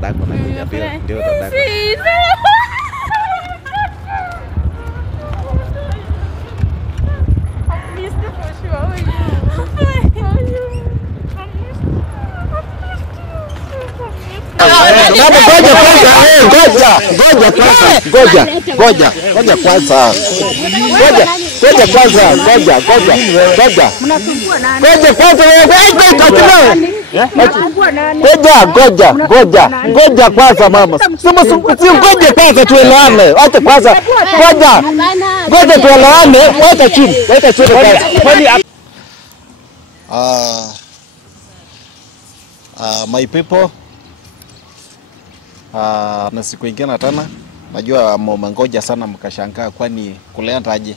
dadako anakuja pia. Ndio dadako. Ngoja kwanza mama. Ngoja kwanza tuelewane. Acha kwanza. Ngoja tuelewane. Weka chini kwanza. My people, na siku ingine tena, najua mmengoja sana mkashangaa kwani kulienda aje.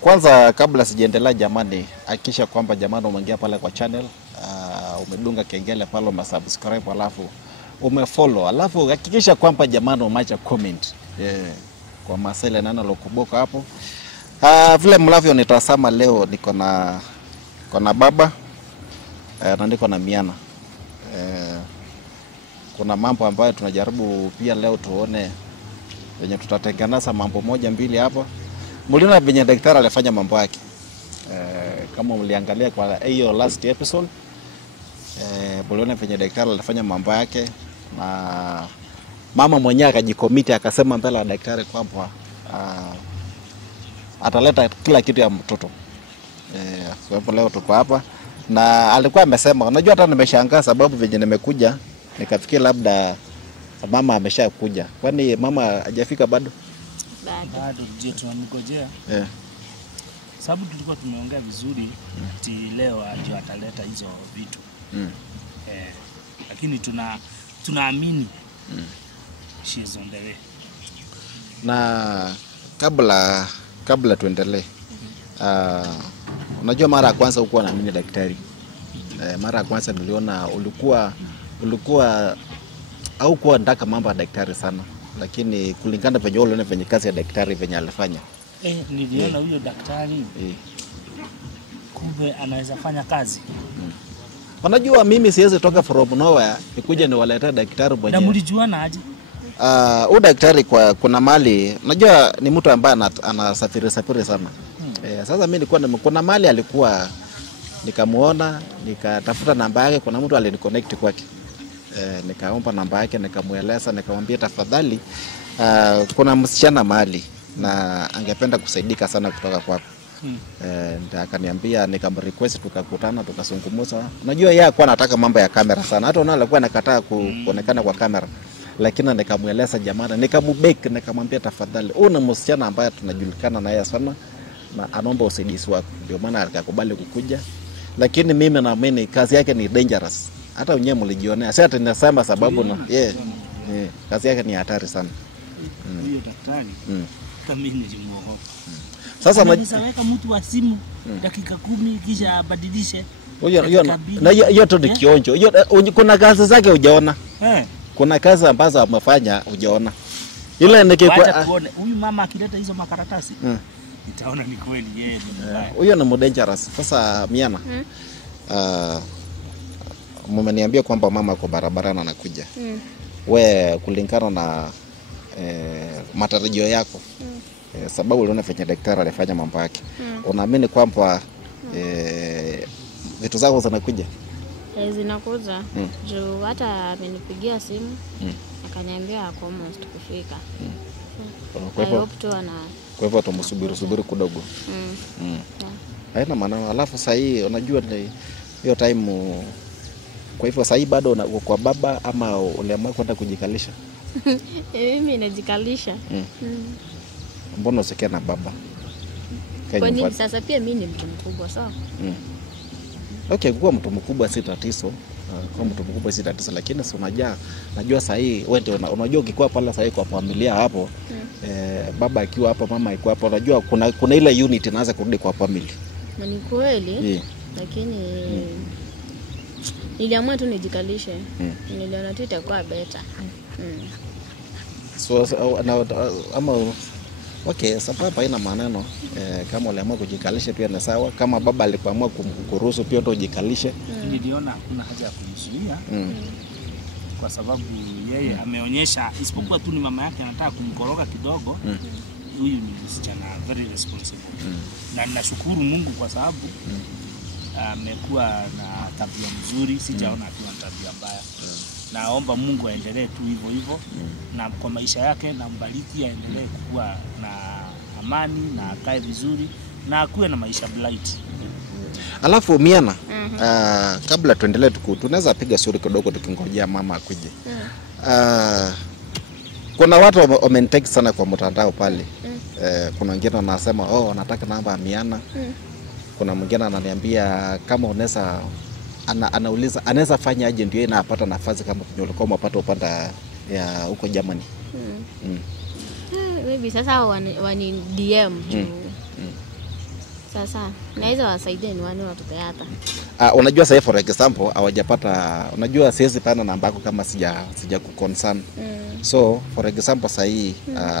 Kwanza kabla sijaendelea jamani, hakikisha kwamba jamani umeingia pale kwa channel, umedunga kengele pale, umesubscribe alafu umefollow, alafu hakikisha kwamba jamani umeacha comment kwa masele nana lokuboka hapo. Vile mlavyo nitazama leo niko na baba na niko na Miana. Kuna mambo ambayo tunajaribu pia leo tuone venye tutatengeneza mambo moja mbili hapa. Mliona venye daktari alifanya mambo yake. Kama mliangalia kwa hiyo last episode, mliona venye daktari alifanya mambo yake na mama mwenyewe akajikomiti akasema mbele ya daktari kwamba ataleta kila kitu ya mtoto. Kwa hivyo leo tuko hapa na alikuwa amesema, unajua hata nimeshangaa sababu venye nimekuja nikafikia labda mama ameshakuja. Kwani mama hajafika bado? Bado je, tunamngojea. Sababu tulikuwa tumeongea vizuri ati leo aje ataleta hizo vitu. Lakini tunaamini she is on the way. Na kabla tuendelee, unajua mara ya kwanza ulikuwa unaamini daktari. Mara ya kwanza niliona ulikuwa au kuwa ndaka mambo ya daktari sana, lakini kulingana venye uliona venye kazi ya daktari venye alifanya. Niliona huyo daktari. Kumbe anaweza fanya kazi. Unajua mimi siwezi toka from nowhere nikuje niwaleta daktari mwenyewe. Na mlijuana aje? Huyo daktari kuna mali, unajua ni mtu ambaye anasafiri sana. Sasa mimi nilikuwa kuna mali alikuwa nikamuona, nikatafuta namba yake, kuna mtu aliniconnect kwake. Nikaomba namba yake, nikamueleza, nikamwambia tafadhali kuna msichana mali na angependa kusaidika sana kutoka kwako. Akaniambia, nikamrequest, tukakutana, tukazungumza. Unajua yeye alikuwa anataka mambo ya kamera sana. Hata unaona alikuwa anakataa kuonekana kwa kamera. Lakini nikamueleza jamani, nikamubake, nikamwambia tafadhali, una msichana ambaye tunajulikana na yeye sana na anaomba usaidizi wako. Ndio maana akakubali kukuja. Lakini mimi naamini kazi yake ni dangerous. Hata wenyewe mlijionea. Sasa tunasema sababu na kazi yake ni hatari sana. Huyo daktari kama mimi nilimuogopa. Sasa anaweka mtu wa simu dakika 10 kisha abadilishe. Hiyo tu ni kionjo. Kuna kazi zake hujaona. Kuna kazi ambazo amefanya hujaona. Ile nikikuwa huyu mama akileta hizo makaratasi nitaona ni kweli yeye ni mbaya. Huyo ni dangerous. Sasa Miana, mmeniambia kwamba mama kwa barabarani anakuja. We kulingana na matarajio yako, sababu uliona venye daktari alifanya mambo yake, unaamini kwamba vitu zako zinakuja? Zinakuja. Juu hata amenipigia simu akaniambia ako almost kufika. Kwa hivyo tumsubiri kidogo. Haina maana. Alafu sasa hii unajua hiyo time, kwa hivyo sasa hii bado kwa baba ama uliamua kwenda kujikalisha? Mimi najikalisha. Mbona usikia na baba? Kwa nini sasa pia mimi ni mtu mkubwa sawa? Okay, kuwa mtu mkubwa si tatizo. Kwa mtu mkubwa si tatizo, lakini si najua sasa hii wewe ndio unajua ukikuwa pale sasa hii kwa familia hapo, baba akiwa hapa, mama akiwa hapa, unajua kuna ile unity inaanza kurudi kwa family. Ni kweli. Lakini niliamua tu nijikalishe. Niliona tu itakuwa better. So ama Okay, sababu haina maneno. Kama uliamua kujikalisha pia ni sawa. Kama baba alipoamua kukuruhusu pia ndio ujikalishe. Niliona hakuna haja ya kujizuia. Kwa sababu yeye ameonyesha, isipokuwa tu ni mama yake anataka kumkoroga kidogo. Huyu ni msichana very responsible. Na ninashukuru Mungu kwa sababu amekuwa na tabia nzuri, sijaona akiwa na tabia mbaya. Naomba Mungu aendelee tu hivyo hivyo na kwa maisha yake, na mbariki aendelee kuwa na amani na akae vizuri na akuwe na maisha bright. Alafu Miana, kabla tuendelee tunaweza piga stori kidogo tukingojea mama akuje. Kuna watu wamenitag sana kwa mtandao pale. Kuna wengine wanasema wanataka namba ya Miana. Kuna mwingine ananiambia kama unaweza anauliza anaweza fanya aje ndio yeye anapata nafasi kama ulikuwa umepata upande ya huko Germany. Maybe sasa wani DM juu. Sasa naweza wasaidia ni wani watupe hata. Unajua sasa for example hawajapata, unajua siwezi pana namba yako kama sija kuconcern. So for example sasa hii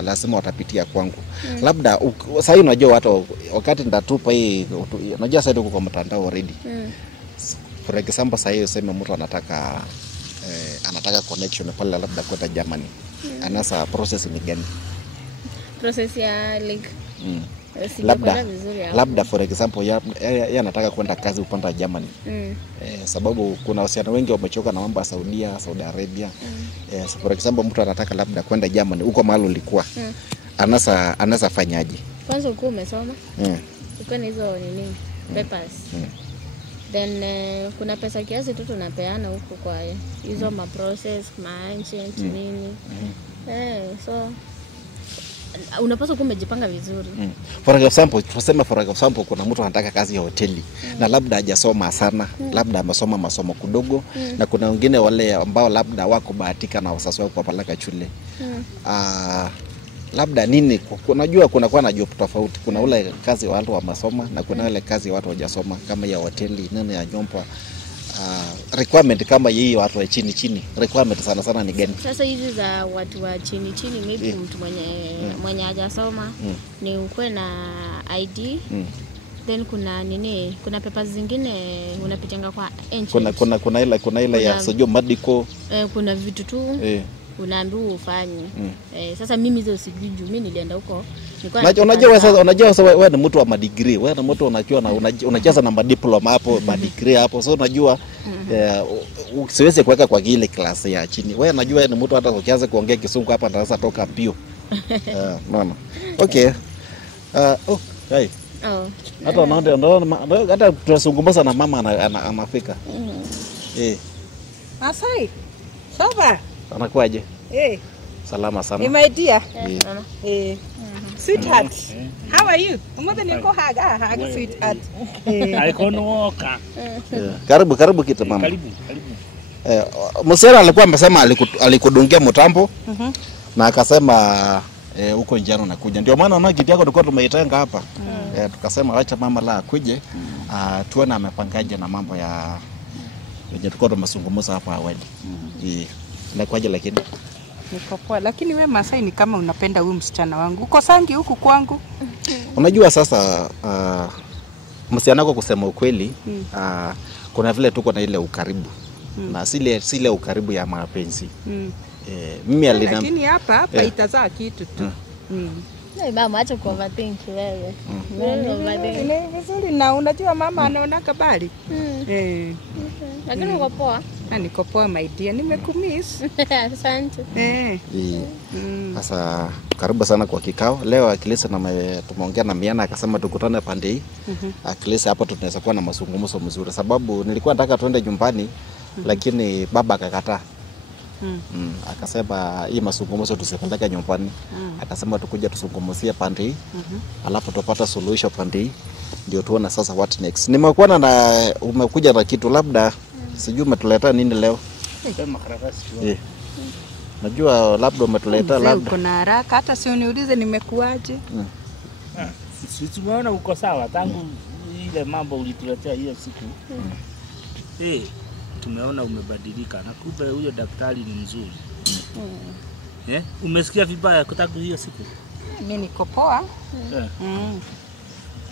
lazima watapitia kwangu. Labda sasa hii unajua watu wakati ndatupa hii unajua sasa tuko kwa mtandao already. For example sasa hii useme mtu anataka connection pale labda kwenda Germany. Anasa process ni gani? Process ya like labda for example yeye anataka kwenda kazi upande wa Germany. Sababu kuna wasichana wengi wamechoka na mambo ya Saudi Arabia. So for example mtu anataka labda kwenda Germany huko mahali ulikuwa. Anaweza fanyaje? Kwanza uko umesoma? Uko na hizo nini? Papers. Then kuna pesa kiasi tu tunapeana huko kwa hizo ma process, agent nini. So unapaswa kuwa umejipanga vizuri. For example kuna mtu anataka kazi ya hoteli na labda hajasoma sana, labda amesoma masomo kidogo na kuna wengine wale ambao labda wako bahatika na wazazi wao kupeleka shule. Labda nini, unajua kuna kwa na job tofauti. Kuna ule kazi wa watu wa masomo na kuna ile kazi ya watu hawajasoma kama ya hoteli nini ya nyumba. Requirement kama hii watu wa chini requirement sana ni gani? Sasa hizi za watu wa chini maybe mtu mwenye hajasoma ni ukwe na ID. Then kuna nini, kuna papers zingine unapitanga kwa agent. Kuna ile ya sio medical. Kuna vitu tu unaambiwa ufanye. Sasa mimi hizo sijui juu mimi nilienda huko. Unajua wewe ni mtu wa madegree, wewe ni mtu unajaza na madiploma hapo, madegree hapo. So unajua siwezi kuweka kwa ile class ya chini. Wewe unajua ni mtu hata ukianza kuongea Kisungu hapa ndio toka pio. Mama. Okay. Hey. Hata hata tunazungumza na mama anafika. Asai. Soba. Anakuaje? Salama sana. My dear. Sweetheart. How are you? Mother niko haga sweetheart. Aikonoka. Karibu kitu mama. Karibu. Msera alikuwa amesema alikudungia mtambo. Na akasema huko njano nakuja. Ndio maana na kiti yako tulikuwa tumeitenga hapa. Tukasema acha mama la akuje. Tuone amepangaje na mambo ya tulikuwa tumezungumza hapa awali. Inakuaje lakini? Niko poa, lakini wewe Masai ni kama unapenda huyu msichana wangu. Uko sangi huku kwangu. Unajua sasa msichana wako kusema ukweli, kuna vile tuko na ile ukaribu. Na sile ukaribu ya mapenzi. Mimi lakini hapa itazaa kitu tu. Mama acha kuoverthink wewe. Ni vizuri na unajua mama anaona kabali. Lakini uko poa? Niko poa my dear, nimekumiss. Asante. Sasa karibu sana kwa kikao. Leo Akilisa tumeongea na Miana akasema tukutane pande hii. Akilisa hapo tunaweza kuwa na mazungumzo mzuri sababu nilikuwa nataka tuende nyumbani lakini baba akakataa. Akasema hii mazungumzo tusipeleke nyumbani. Akasema tukuje tuzungumzie pande hii. Alafu tupata solution pande hii. Ndio tuone sasa what next. Nimekuwa na umekuja na kitu labda sijui umetuleta nini leo. Kama karatasi. Najua labda umetuleta labda. Uko na haraka hata si uniulize nimekuaje. Sisi tumeona uko sawa tangu ile mambo ulituletea hiyo siku. Tumeona umebadilika na kumbe huyo daktari ni mzuri. Umesikia vibaya kutangu hiyo siku? Mimi niko poa. Yeah.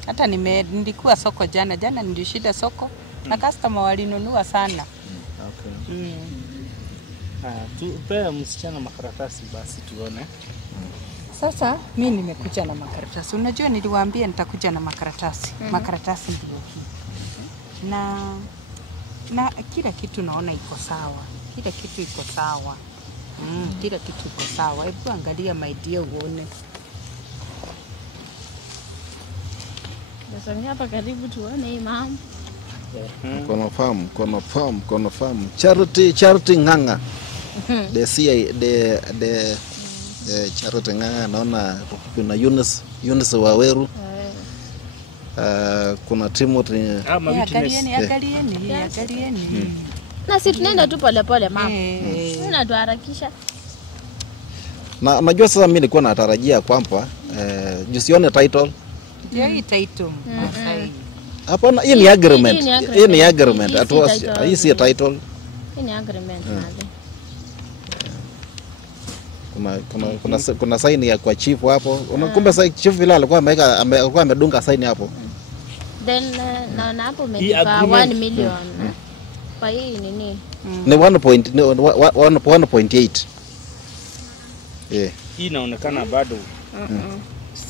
Hata nilikuwa soko jana nilishida soko na customer walinunua sana. Okay. Tupe msichana makaratasi basi tuone. Sasa mimi nimekuja na makaratasi. Unajua niliwaambia nitakuja na makaratasi. Makaratasi ndio hii. Na kila kitu naona iko sawa. Kila kitu iko sawa. Kila kitu iko sawa. Hebu angalia my dear uone. Nasonga hapa karibu tuone hii mama. Confirm. Charity Nganga. The Charity Nganga naona kuna Eunice Waweru. Kuna Timothy. Angalieni. Na si tunaenda tu pole mama. Unatuharakisha. Na najua sasa mimi nilikuwa natarajia kwamba usione title. Ndio hii title. Hapana, hii ni agreement. Hii ni agreement. Hii si title. Hii ni agreement kuna sign ya kwa chief hapo. Unakumbuka sasa chief vile alikuwa amedunga sign hapo. Then na hapo umelipa 1 million. Kwa hii nini? Ni 1.8. Hii inaonekana bado.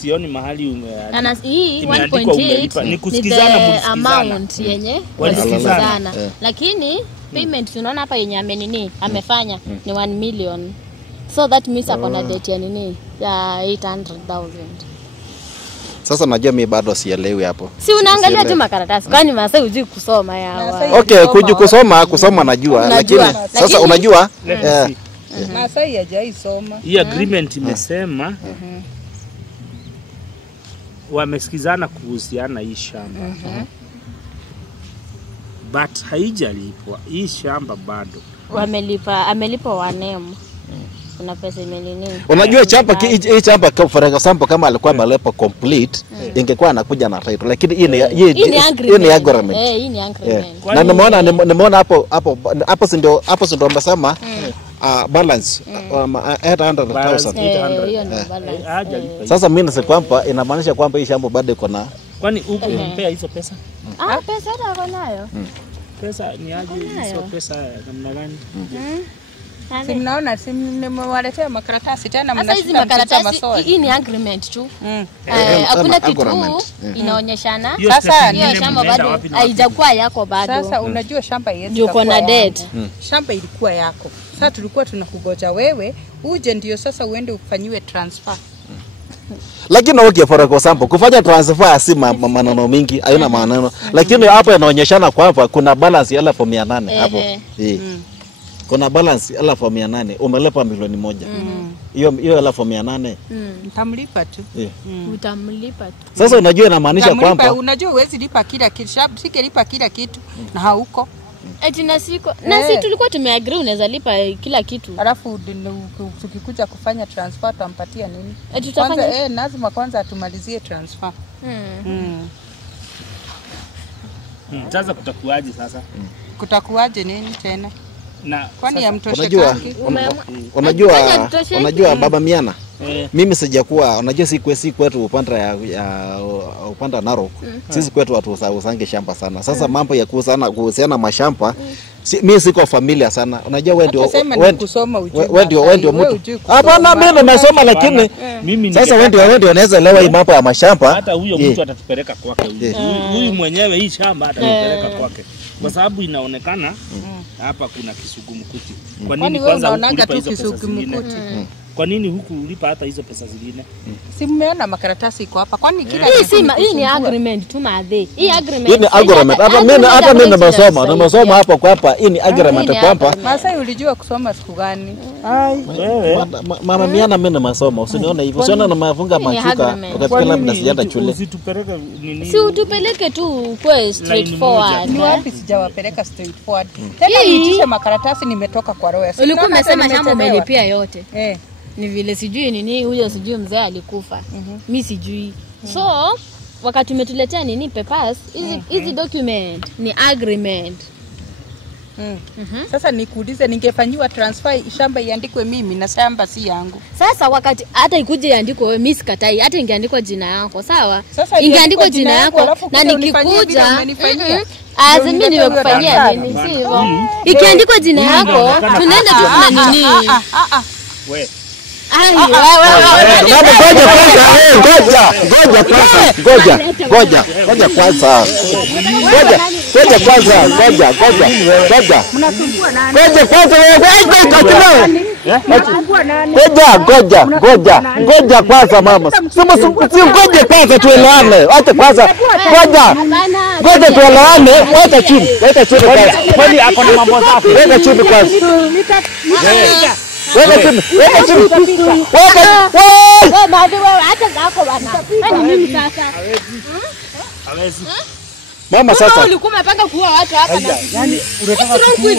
Sioni mahali ana hii 1.8 ni kusikizana amount yenye kusikizana. Lakini payment unaona hapa yenye amefanya ni 1 million. So that means akona date ya nini ya 800,000. Sasa najua mimi bado sielewi hapo. Si unaangalia tu makaratasi. Kwani Masai hujui kusoma yawa? Okay, kusoma najua, lakini sasa unajua Masai hajaisoma. Hii agreement imesema wamesikizana kuhusiana hii shamba. But haijalipwa. Hii shamba bado. Amelipa wanemu. Kuna pesa imenini. Unajua hii chamba for example kama alikuwa amelipa complete ingekuwa anakuja na title, lakini hii ni agreement. Hii ni agreement. Na nimeona hapo ndio amesema balance 800,000. Sasa mimi nasema kwamba inamaanisha kwamba hii shamba bado iko na. Kwani huko umpea hizo pesa? Pesa hata wako nayo. Pesa ni aje hizo pesa namna gani? Si mnaona nimewaletea makaratasi tena mnashika maswali. Hii ni agreement tu. Hakuna kitu inaonyeshana. Sasa hiyo shamba bado haijakuwa yako bado. Sasa unajua shamba yetu yuko na date. Shamba ilikuwa yako. Sasa tulikuwa tunakugoja wewe uje ndio sasa uende ufanyiwe transfer. Lakini okay, for example kufanya transfer si maneno mingi, haina maneno. Lakini hapo inaonyeshana kwamba kuna balance ya 800 hapo. Kuna balance 800 umelipa milioni 1. Hiyo 800 nitamlipa tu. Utamlipa tu. Sasa unajua inamaanisha kwamba unajua huwezi lipa kila kitu, sikelipa kila kitu na hauko. Eti na siko. Na sisi tulikuwa tumeagree unaweza lipa kila kitu. Alafu tukikuja kufanya transfer tutampatia nini? Kwanza lazima kwanza tumalizie transfer. Sasa kutakuaje sasa? Kutakuaje nini tena? Na kwani ya mtoshe kangi? Unajua baba Miana. Mimi sijakuwa, unajua si kwetu upanda Narok. Sisi kwetu watu usange shamba sana. Sasa mambo ya kuhusiana mashamba, mimi siko familia sana. Unajua wewe ndio mtu. Hapana, mimi nimesoma lakini sasa wewe ndio unaweza elewa hii mambo ya mashamba. Hata huyo mtu atatupeleka kwake huyu mwenyewe hii shamba atatupeleka kwake. Kwa sababu inaonekana hapa kuna kisugumkuti. Kwa nini kwanza unaanga tu kisugumkuti? Kwa nini huku ulipa hata hizo pesa zingine? Si mmeona makaratasi iko hapa. Kwani kila hii ni agreement tu madhe. Hii agreement. Hii ni agreement. Hata mimi nimesoma hapo kwamba hii ni agreement kwamba. Masai ulijua kusoma siku gani? Wewe mama Miana mimi nimesoma. Usinione hivyo. Usiona na mafunga machuka wakati labda sijaenda shule. Usitupeleke nini? Si utupeleke tu kwa straightforward. Ni wapi sijawapeleka straightforward. Tena niitishe makaratasi nimetoka kwa roho. Ulikuwa umesema shamba umelipia yote. Ni vile sijui nini huyo sijui mzee alikufa. Mimi sijui. So wakati umetuletea nini papers hizi document ni agreement. Sasa nikuulize, ningefanyiwa transfer shamba iandikwe mimi na shamba si yangu. Sasa wakati hata ikuje iandikwe wewe, mimi sikatai, hata ingeandikwa jina yako, sawa? Sasa Ingeandikwa jina yako na nikikuja mimi nimekufanyia nini? Si hivyo. Ikiandikwa jina yako tunaenda tu na nini? Wewe Ngoja kwanza mama. Ngoja kwanza tuelewane. Acha kwanza. Ngoja tuelewane. Weka chini. Weka chini kwanza. kwani ako na mambo zake. Weka chini kwanza. Weka chini. Weka chini. Weka. Wewe baadhi wewe hata zako bana. Wewe nini sasa? Hawezi. Mama sasa. Ulikuwa unapanga kuua watu hapa na Yaani unataka kuua.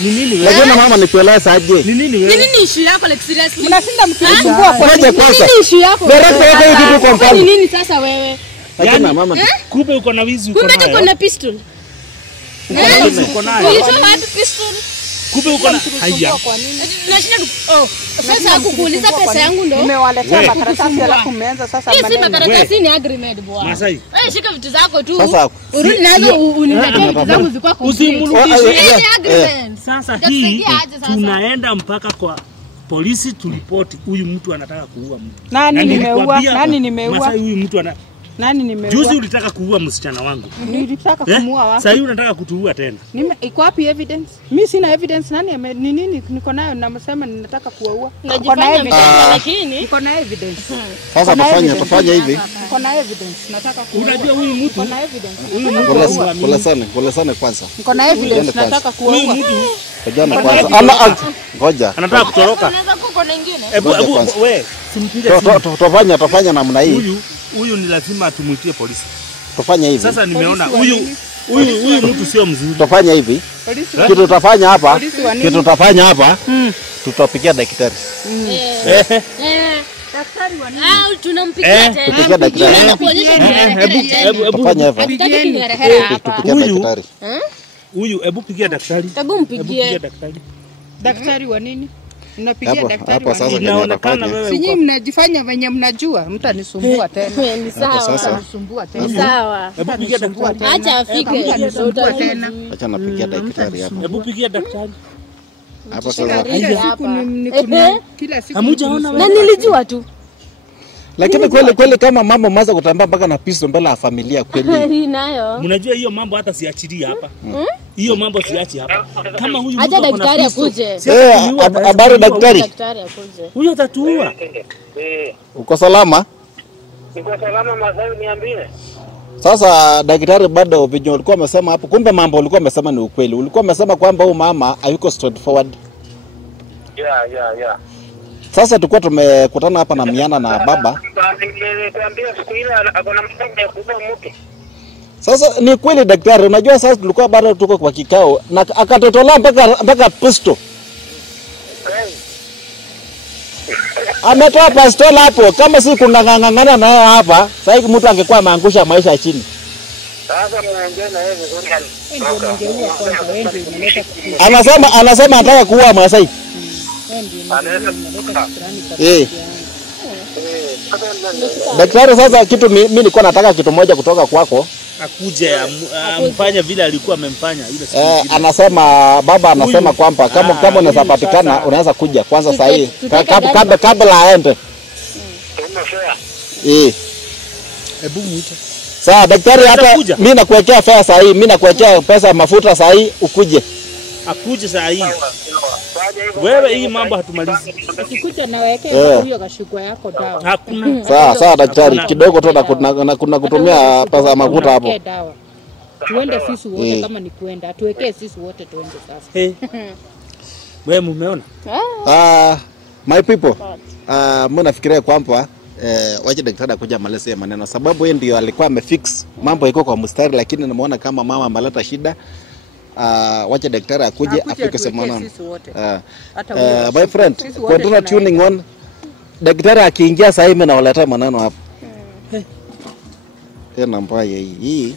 Ni nini wewe? Lakini mama nikueleza aje? Ni nini wewe? nini issue yako like seriously? Mnashinda mkisumbua kwa Ngoja kwanza. Nini issue yako? Direct weka hiyo kitu kwa mfano. Ni nini sasa wewe? Lakini mama Kumbe uko na wizi uko Kumbe nayo. uko na pistol. Uko nayo. Ulitoa wapi pistol? Kumbe uko na haya. Nashinda sasa hakukuuliza pesa yangu ndo. nimewaletea makaratasi alafu mmeanza sasa Hii si maneno. makaratasi ni agreement bwana. Masai. Wewe shika vitu zako tu. Sasa Urudi nazo uniletee vitu zangu zilikuwa complete. Usimrudishie. Hii ni agreement. Sasa Itatusaidia hii aje sasa? tunaenda mpaka kwa polisi tulipoti huyu mtu anataka kuua mtu. Nani Na nimeua? nilikwambia, Nani nimeua? Masai huyu mtu ana Nani nimeua? juzi ulitaka kuua msichana wangu. Nilitaka kumuua wapi? Sasa hivi unataka kutuua tena. Iko wapi evidence? Mimi sina evidence. Ni nini niko nayo namsema ninataka kuwaua? Unajifanya mjanja lakini Niko na evidence. sasa tufanye hivi. Niko na evidence. Nataka kuwaua. Unajua huyu mtu Niko na evidence. Kolesane kwanza. Niko na evidence. Nataka huyu kuwaua. mtu Ngojana kwanza. Ngoja. anataka kutoroka. unaweza kuko na nyingine. Hebu kwanza. wewe simpige simu. Tufanye namna hii. Huyu ni lazima tumuitie polisi. Tufanye hivi. Sasa nimeona Polisi wa huyu mtu sio mzuri. Tufanye hivi. Polisi Kitu tutafanya hapa. Polisi wa nini? Kitu tutafanya hapa. Tutapikia daktari. daktari wa nini? Tunampigia tena. Tupikia daktari. Tunaenda kuonyesha Hebu Tufanye hivyo. hatutaki kiherehere hapa. Tupikia Huyu- daktari. huyu hebu pigia daktari. Hebu Hebu pigia mpigie. daktari. Daktari wa nini? Mnapigia Hapo daktari hapo wa sasa nini? Inaonekana kinatafanya. wewe Si nyinyi uko. mnajifanya venye mnajua, mtanisumbua tena. Ni Hapo sawa. sasa. Mtanisumbua Ni tena. sawa. Hebu pigia daktari. Acha afike. Mtanisumbua tena. Acha napikia daktari hapa. Hebu pigia daktari. Hapo sasa. Kila siku kila siku Hamujaona Na wewe? nilijua tu. Lakini kweli kama mama mwanza kutambaa mpaka na pisto mbele ya familia kweli. Hii nayo. Mnajua hiyo mambo hata siachilia hapa. Hiyo mambo siachi hapa. Kama huyu mtu Acha ako na daktari pisto, akuje. si atatuua, Habari daktari. Daktari akuje. huyu atatuua. Uko salama? Niko salama Masai, niambie. Sasa daktari, bado vinyo ulikuwa umesema hapo, kumbe mambo ulikuwa umesema ni ukweli. Ulikuwa umesema kwamba huyu mama hayuko straightforward. Yeah. Sasa tulikuwa tumekutana hapa na Miana na baba. Nilikwambia siku ile akona mpango ya kuua mtu. Sasa ni kweli daktari, unajua sasa tulikuwa bado tuko kwa kikao na akatotolea mpaka pisto. Ametoa pistola hapo, kama si kungangangana na yeye hapa, sasa mtu angekuwa ameangusha maisha chini. Sasa muongee na yeye vizuri. Anasema anataka kuua Masai. Anaweza Daktari, sasa kitu mimi nilikuwa nataka kitu moja kutoka kwako. Akuje amfanye vile alikuwa amemfanya ile siku nyingine. Anasema baba anasema kwamba kama unaweza patikana unaweza kuja kwanza saa hii kabla aende. Hebu muite. Sawa daktari, hata Utakuja? mimi nakuwekea fare saa hii, mimi nakuwekea pesa mafuta saa hii ukuje. Akuje saa hii. Wewe hii mambo hatumalizi. Ukikuja nawekea huyo kashukwa yako dawa. Hakuna. Sawa daktari, kidogo tu na kutumia pesa mafuta hapo. Dawa. Tuende sisi wote kama ni kwenda. Tuwekee sisi wote tuende sasa. Wewe mumeona? My people, mimi nafikiria kwamba waje daktari akuja malezi ya maneno, sababu yeye ndio alikuwa amefix mambo iko kwa mstari, lakini nimeona kama mama ameleta shida. Wacha daktari akuje afike semana. My friend, continue tuning on. Daktari akiingia sasa hivi na waleta maneno hapa. Namba hii